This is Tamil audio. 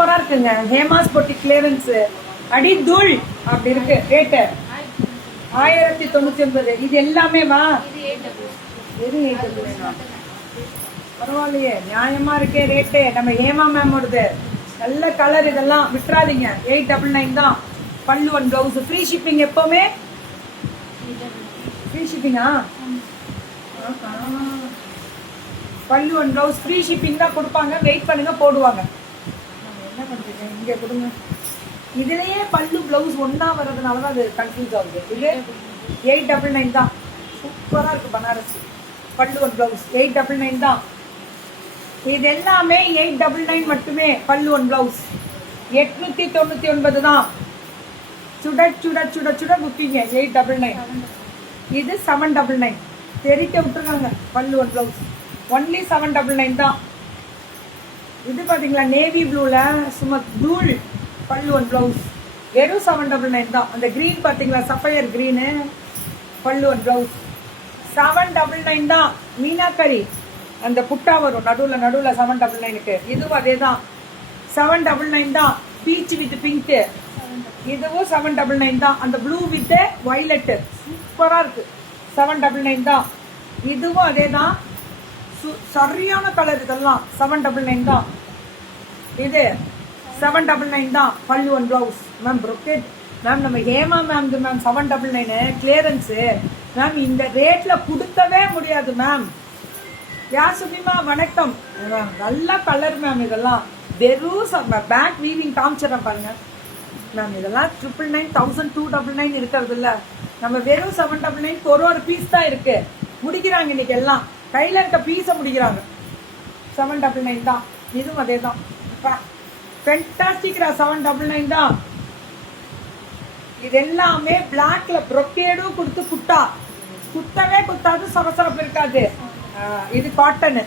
சூப்பரா இருக்குங்க. ஹேமாஸ் பொட்டி கிளியரன்ஸ் அடி தூள் அப்படி இருக்கு. ரேட்டு 1099. இது எல்லாமே வா எது பரவாயில்லையே, நியாயமா இருக்கே ரேட்டு. நம்ம ஹேமா மேமோடது நல்ல கலர். இதெல்லாம் விட்டுறாதீங்க. 899 தான். பல்லு ஒன் பிளவுஸ் ஃப்ரீ ஷிப்பிங். எப்பவுமே ஃப்ரீ ஷிப்பிங்கா? பல்லு ஒன் பிளவுஸ் ஃப்ரீ ஷிப்பிங் தான் கொடுப்பாங்க. வெயிட் பண்ணுங்க, போடுவாங்க. என்ன பண்றீங்க இங்க கொடுங்க. இதுலயே பல்லு பிளவுஸ் ஒன்னா வர்றதுனால தான் அது கன்ஃபியூஸ் ஆகுது. இது 899 தான். சூப்பரா இருக்கு பனாரஸ் பல்லு ஒன் பிளவுஸ் 899 தான். இது எல்லாமே 899 மட்டுமே. பல்லு ஒன் பிளவுஸ் 899 தான். சுட சுட சுட சுட குத்திங்க 899. இது 799. தெரிக்க விட்டுருக்காங்க. பல்லு ஒன் பிளவுஸ் ஒன்லி 799 தான். இது பாத்தீங்களா நேவி ப்ளூல சும்மா தூள் பல்லு ஒன் பிளவுஸ் வெறும் 799 தான். அந்த கிரீன் பாத்தீங்களா சஃபயர் கிரீனு பல்லு ஒன் பிளவுஸ் 799 தான். மீனாக்கரி அந்த புட்டா வரும் நடுவுல 799க்கு. இதுவும் அதே தான் 799 தான். பீச் வித் பிங்க் இதுவும் 799 தான். அந்த ப்ளூ வித் வயலட் சூப்பரா இருக்கு. 799 தான். இதுவும் அதே தான். சரியான கலர். இதெல்லாம் 799 தான். இது 799 தான். பல்லு one blouse ma'am brocade ma'am. நம்ம Hema ma'am ma'am 799 clearance ma'am. இந்த ரேட்ல கொடுக்கவே முடியாது மேம். யாசுமிமா வணக்கம். நல்ல கலர் மேம். இதெல்லாம் வெறும் பேக் வீவிங் காமிச்சிடறேன் பாருங்க மேம். இதெல்லாம் 999 1299 இருக்கிறது இல்ல. நம்ம வெறும் 799 ஒரு பீஸ் தான் இருக்கு. முடிக்கிறாங்க இன்னைக்கு எல்லாம். கையில இருக்க பீஸை முடிக்கிறாங்க. 799 தான். இதுவும் அதே தான். ஃபென்டாஸ்டிக் 799 தான். இது எல்லாமே பிளாக்ல ப்ரொக்கேடும் கொடுத்து குத்தவே குத்தாது. சரசரப்பு இருக்காது. இது காட்டன்